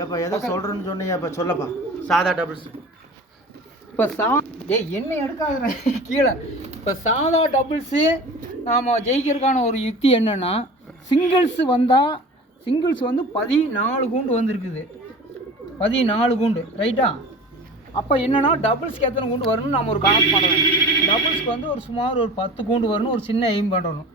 ஏப்பா எதை சொல்கிறேன்னு சொன்னீங்கப்பா சொல்லப்பா. சாதா டபுள்ஸ் இப்போ என்ன எடுக்காத கீழே. இப்போ சாதா டபுள்ஸு நாம் ஜெயிக்கிறதுக்கான ஒரு யுக்தி என்னென்னா, சிங்கிள்ஸ் வந்தால் சிங்கிள்ஸ் வந்து 14 கூண்டு வந்துருக்குது. 14 கூண்டு ரைட்டா. அப்போ என்னென்னா டபுள்ஸ்க்கு எத்தனை கூண்டு வரணும்னு நம்ம ஒரு கணக்கு பண்ணணும். டபுள்ஸ்க்கு வந்து ஒரு சுமார் ஒரு 10 கூண்டு வரணும். ஒரு சின்ன எய்ம் பண்ணணும்.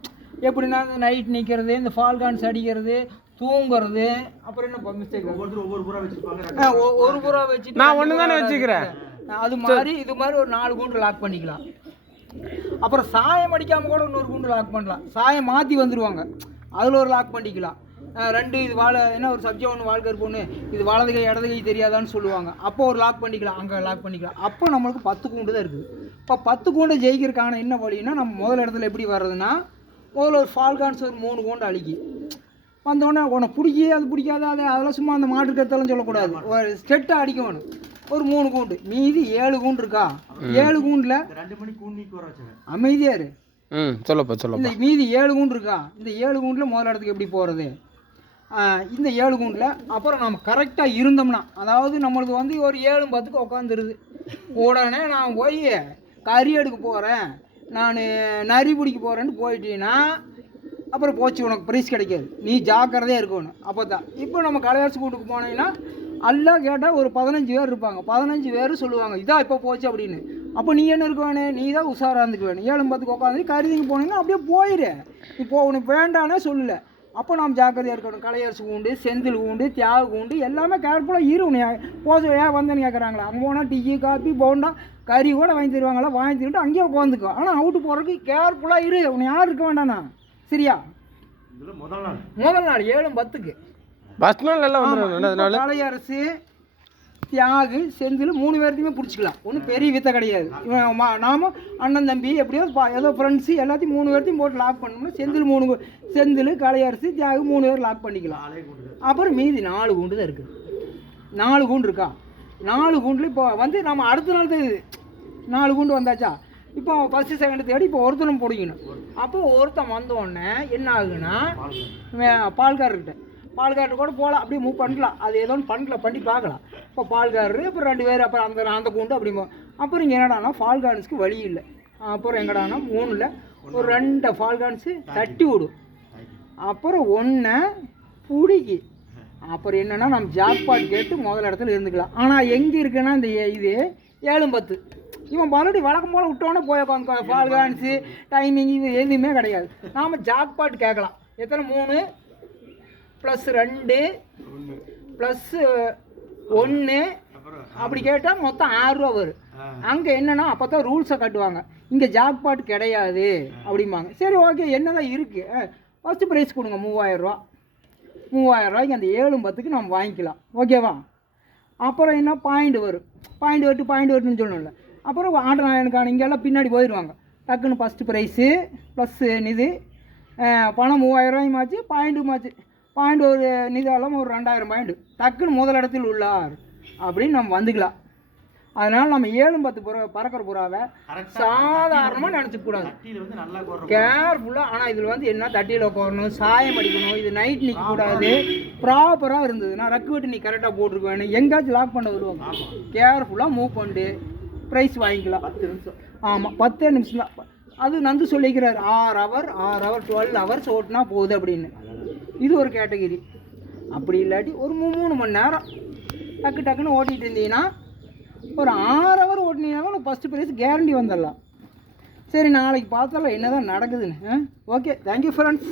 எப்படின்னா இந்த நைட் நிற்கிறது, இந்த ஃபால்கான்ஸ் அடிக்கிறது, தூங்குறது, அப்புறம் என்ன மிஸ்டேக் ஒவ்வொரு புறா வச்சுருப்பாங்க. ஒரு புறா வச்சுட்டு நான் ஒன்று தானே வச்சுக்கிறேன். அது மாதிரி இது மாதிரி ஒரு 4 கூண்டு லாக் பண்ணிக்கலாம். அப்புறம் சாயம் அடிக்காமல் கூட இன்னொரு கூண்டு லாக் பண்ணலாம். சாயம் மாற்றி வந்துடுவாங்க, அதில் ஒரு லாக் பண்ணிக்கலாம். 2 இது வாழை என்ன ஒரு சப்ஜெக்ட் ஒன்று வாழ்க்கை பொண்ணு இது வலது கை இடது கை தெரியாதான்னு சொல்லுவாங்க. அப்போ ஒரு லாக் பண்ணிக்கலாம், அங்கே லாக் பண்ணிக்கலாம். அப்போ நம்மளுக்கு 10 கூண்டு தான் இருக்குது. இப்போ 10 கூண்டு ஜெயிக்கிறதுக்கான என்ன வழின்னா, நம்ம முதல் இடத்துல எப்படி வர்றதுன்னா, முதல்ல ஒரு ஃபால்கான்ஸ் ஒரு 3 கூண்டு அழிக்கி வந்தோடனே உனக்கு அது பிடிக்காது அதெல்லாம் சும்மா அந்த மாட்டு கருத்தெல்லாம் சொல்லக்கூடாது. ஒரு ஸ்டெட்டாக அடிக்கணும். ஒரு 3 கூண்டு, மீதி 7 கூண்டு இருக்கா. 7 கூண்டில் 2 மணி கூண்டு வர வச்சுங்க. அமைதியாரு. சொல்லப்பா. இந்த மீதி 7 கூண்டு இருக்கா. இந்த 7 கூண்டில் முதல் இடத்துக்கு எப்படி போகிறது? இந்த 7 கூண்டில் அப்புறம் நம்ம கரெக்டாக இருந்தோம்னா, அதாவது நம்மளுக்கு வந்து ஒரு 7-10க்கு உட்காந்துருது. உடனே நான் போய் கறி எடுக்க போகிறேன், நான் நரி பிடிக்க போகிறேன்னு போயிட்டீங்கன்னா அப்புறம் போச்சு, உனக்கு ப்ரைஸ் கிடைக்காது. நீ ஜாக்கிரதையாக இருக்கணும். அப்போ தான் இப்போ நம்ம கலையாசி கூட்டுக்கு போனீங்கன்னா எல்லாம் கேட்டால் ஒரு 15 பேர் இருப்பாங்க. 15 பேர் சொல்லுவாங்க இதான் இப்போ போச்சு அப்படின்னு. அப்போ நீ என்ன இருக்க வேணும், நீ தான் உஷாராக இருந்துக்க வேணும். 7-10க்கு உட்காந்து கருதிங்க போனீங்கன்னா அப்படியே போயிடு. இப்போ உனக்கு வேண்டானே சொல்லலை. அப்போ நாம் ஜாக்கிரதையாக இருக்கணும். கலையரசு கூண்டு, செந்தில் கூண்டு, தியாக கூண்டு எல்லாமே கேர்ஃபுல்லாக இரு. உன்னை போச்சு ஏன் வந்தேன்னு கேட்குறாங்களா, அங்கே போனால் டீ காப்பி போண்டா கறி கூட வாங்கி தருவாங்களா, வாங்கி தருவிட்டு அங்கேயே உட்காந்துக்கோ. ஆனால் அவுட்டு போகிறதுக்கு கேர்ஃபுல்லாக இரு. உன்னை யாரும் இருக்க வேண்டாண்ணா, சரியா? முதல் நாள் 7-10க்கு ஃபஸ்ட் நாள் எல்லாம் வந்து கலையரசு தியாகு செந்தில் 3 பேர்த்தையுமே பிடிச்சிக்கலாம். ஒன்றும் பெரிய வித்தை கிடையாது. நாம அண்ணன் தம்பி எப்படியோ ஏதோ ஃப்ரெண்ட்ஸு எல்லாத்தையும் 3 பேர்த்தையும் போட்டு லாக் பண்ணோம்னா செந்தில் கலையரசு தியாகு 3 பேர் லாக் பண்ணிக்கலாம். அப்புறம் மீதி 4 கூண்டு தான் இருக்குது. 4 கூண்டு இருக்கா. 4 கூண்டில் இப்போ வந்து நம்ம அடுத்த நாள் தான் இது 4 கூண்டு வந்தாச்சா. இப்போ ஃபஸ்ட்டு செகண்டு தேடி இப்போ ஒருத்தனும் பிடிக்கணும். அப்போ ஒருத்தன் வந்தோடனே என்ன ஆகுதுன்னா, பால்காரர்கிட்ட கூட போகலாம், அப்படியே மூவ் பண்ணலாம். அது ஏதோ ஒன்று பண்ணி பார்க்கலாம். இப்போ பால்காரரு அப்புறம் 2 பேர் அப்புறம் அந்த கூண்டு அப்படிமோ. அப்புறம் இங்கே என்னடானா ஃபால்கான்ஸுக்கு வழி இல்லை. அப்புறம் எங்கடானா 3ல் ஒரு 2 ஃபால்கான்ஸு தட்டி விடும். அப்புறம் 1 பிடிக்கி. அப்புறம் என்னென்னா நம்ம ஜாக்பாட் கேட்டு முதல் இடத்துல இருந்துக்கலாம். ஆனால் எங்கே இருக்குன்னா இந்த இது 7-10 இவன் மறுபடியும் வழக்கம் போல் விட்டோன்னே போய் உட்காந்து ஃபால்கான்ஸு டைமிங் இது எதுவுமே கிடையாது. நாம் ஜாக்பாட் கேட்கலாம். எத்தனை 3 + 2 + 1 அப்படி கேட்டால் மொத்தம் 6 ரூபா வரும். அங்கே என்னென்னா அப்போ தான் ரூல்ஸை கட்டுவாங்க. இங்கே ஜாக்பாட் கிடையாது அப்படிம்பாங்க. சரி ஓகே என்ன தான் இருக்குது, ஃபஸ்ட்டு ப்ரைஸ் கொடுங்க 3000 ரூபா. 3000 ரூபாய்க்கு அந்த 7-10க்கு நம்ம வாங்கிக்கலாம். ஓகேவா? அப்புறம் என்ன பாயிண்ட் வரும். பாயிண்ட் வரும்னு சொல்லணும்ல. அப்புறம் ஆண்டநாயனுக்கான இங்கெல்லாம் பின்னாடி போயிடுவாங்க. டக்குன்னு ஃபஸ்ட்டு ப்ரைஸு ப்ளஸ் நிதி பணம் 3000 ரூபாய்மாச்சு, பாயிண்ட்டுமாச்சு. பாயிண்ட் ஒரு நிதாலும் ஒரு 2000 பாயிண்ட் டக்குன்னு முதல் இடத்தில் உள்ளார் அப்படின்னு நம்ம வந்துக்கலாம். அதனால் நம்ம 7-10 பறக்கிற புறாவை சாதாரணமாக நினச்சிக்கூடாது, கேர்ஃபுல்லாக. ஆனால் இதில் வந்து என்ன தட்டியில் உட்காரணும், சாயம் அடிக்கணும், இது நைட் நிற்கக்கூடாது. ப்ராப்பராக இருந்ததுன்னா ரக்கு விட்டு நீ கரெக்டாக போட்டிருக்க வேணும். எங்கேயாச்சும் லாக் பண்ண வருவாங்க. கேர்ஃபுல்லாக மூவ் பண்ணிட்டு ப்ரைஸ் வாங்கிக்கலாம். 10 நிமிஷம். ஆமாம் 10 நிமிஷம் தான். அது நந்து சொல்லிக்கிறார் 6 ஹவர் 12 ஹவர்ஸ் ஓட்டினா போகுது அப்படின்னு. இது ஒரு கேட்டகிரி. அப்படி இல்லாட்டி ஒரு 3 மணி நேரம் டக்குன்னு ஓட்டிகிட்டு இருந்தீங்கன்னா ஒரு 6 ஹவர் ஓட்டினீங்கன்னா ஃபஸ்ட்டு ப்ரைஸ் கேரண்டி வந்துடலாம். சரி நாளைக்கு பார்த்தாலும் என்ன தான் நடக்குதுன்னு. Okay, thank you friends.